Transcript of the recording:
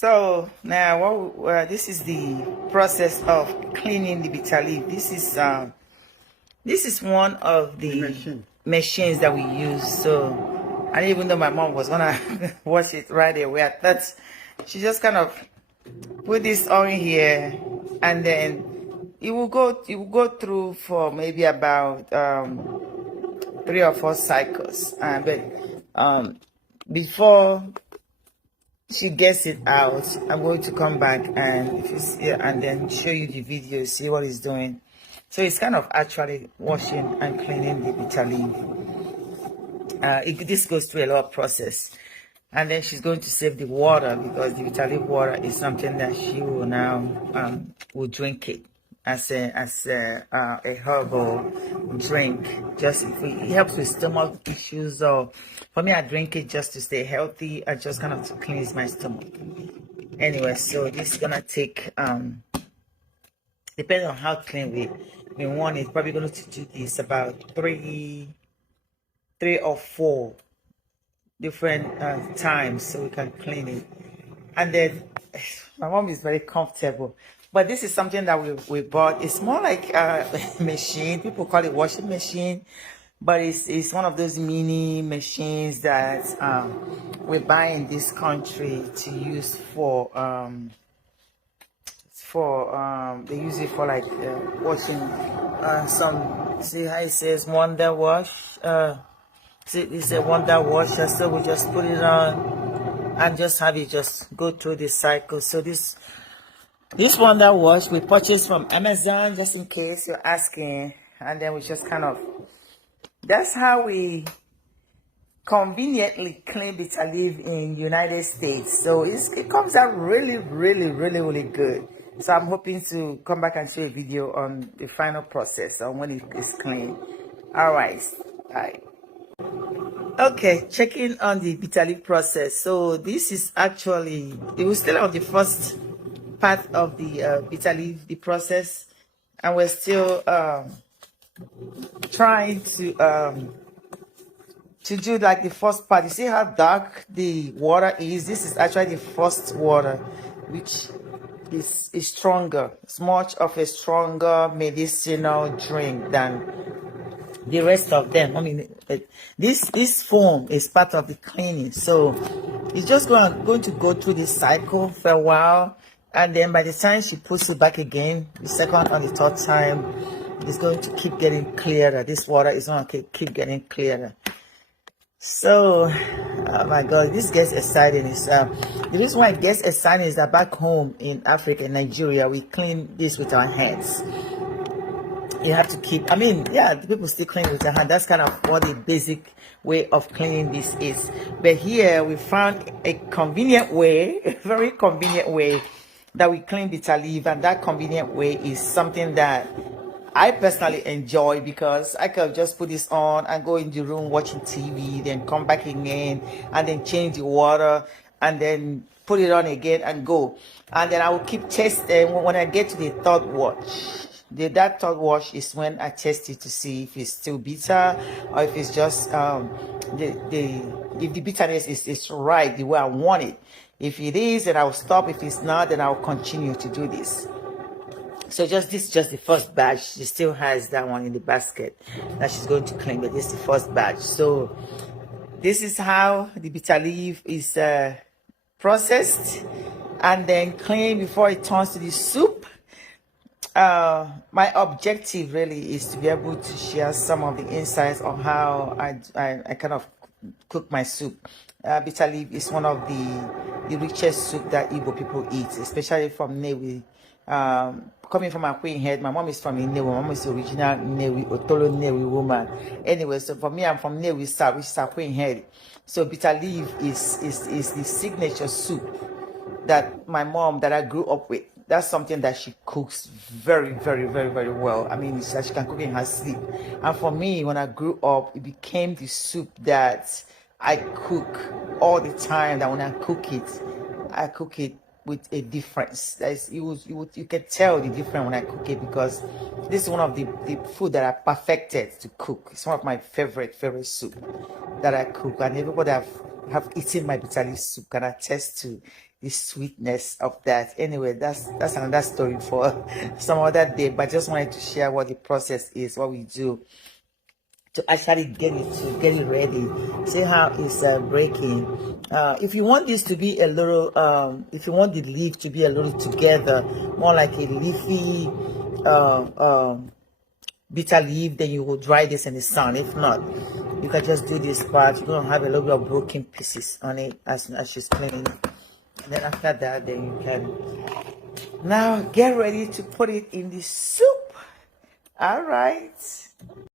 So now, this is the process of cleaning the bitter leaf. This is one of the machines that we use. So, and even though my mom was gonna wash it right away, I thought she just kind of put this on here, and then it will go through for maybe about 3 or 4 cycles. But before she gets it out, I'm going to come back and if you see, and then show you the video, see what it's doing. So it's kind of actually washing and cleaning the bitter leaf. This goes through a lot of process, and then she's going to save the water because the bitter leaf water is something that she will now will drink it as a herbal drink. Just if it helps with stomach issues, or for me, I drink it just to stay healthy. I just kind of to cleanse my stomach. Anyway, so this is gonna take depending on how clean we want it, probably going to do this about three or 4 different times so we can clean it. And then my mom is very comfortable, but this is something that we bought. It's more like a machine. People call it washing machine, but it's one of those mini machines that we buy in this country to use for they use it for like washing some. See how it says wonder wash. See, it's a wonder washer, so we just put it on and just have it just go through the cycle. So this wonder wash we purchased from Amazon, just in case you're asking, and then we just kind of, that's how we conveniently clean bitter leaf in United States. So it comes out really good. So I'm hoping to come back and show a video on the final process on when it is clean. All right. Okay, checking on the bitter leaf process. So this is actually, it was still on the first part of the bitter leaf, the process, and we're still trying to do like the first part. You see how dark the water is? This is actually the first water, which is stronger. It's much of a stronger medicinal drink than the rest of them. I mean, this foam is part of the cleaning, so it's just going to go through this cycle for a while, and then by the time she puts it back again, the second and the third time, it's going to keep getting clearer. This water is going to keep getting clearer. So, oh my God, this gets exciting. Is the reason why it gets exciting is that back home in Africa, in Nigeria, we clean this with our hands. You have to keep, I mean, yeah, the people still clean with their hand. That's kind of what the basic way of cleaning this is. But here we found a convenient way, a very convenient way that we clean bitter leaf, and that convenient way is something that I personally enjoy, because I could just put this on and go in the room watching TV, then come back again and then change the water and then put it on again and go. And then I will keep testing when I get to the third wash. That third wash is when I test it to see if it's still bitter or if it's just if the bitterness is right the way I want it. If it is, then I'll stop. If it's not, then I'll continue to do this. So this is just the first batch. She still has that one in the basket that she's going to clean, but this is the first batch. So this is how the bitter leaf is processed and then cleaned before it turns to the soup. My objective really is to be able to share some of the insights on how I kind of cook my soup. Bitter leaf is one of the richest soup that Igbo people eat, especially from Newi. Coming from a Queen Head, my mom is from Newi. My mom is the original Newi, Otolo Newi woman. Anyway, so for me, I'm from Newi South, which is a Queen Head. So bitter leaf is the signature soup that my mom, that I grew up with. That's something that she cooks very well. I mean, she can cook in her sleep. And for me, when I grew up, it became the soup that I cook all the time. That when I cook it with a difference. You can tell the difference when I cook it, because this is one of the food that I perfected to cook. It's one of my favorite soup that I cook, and everybody have eaten my bitter leaf soup can attest to the sweetness of that. Anyway, that's another story for some other day, but I just wanted to share what the process is, what we do to actually get it ready. See how it's breaking. If you want this to be a little if you want the leaf to be a little together, more like a leafy bitter leaf, then you will dry this in the sun. If not, you can just do this part. You're gonna have a little bit of broken pieces on it as she's cleaning it. And then after that, then you can now get ready to put it in the soup. All right.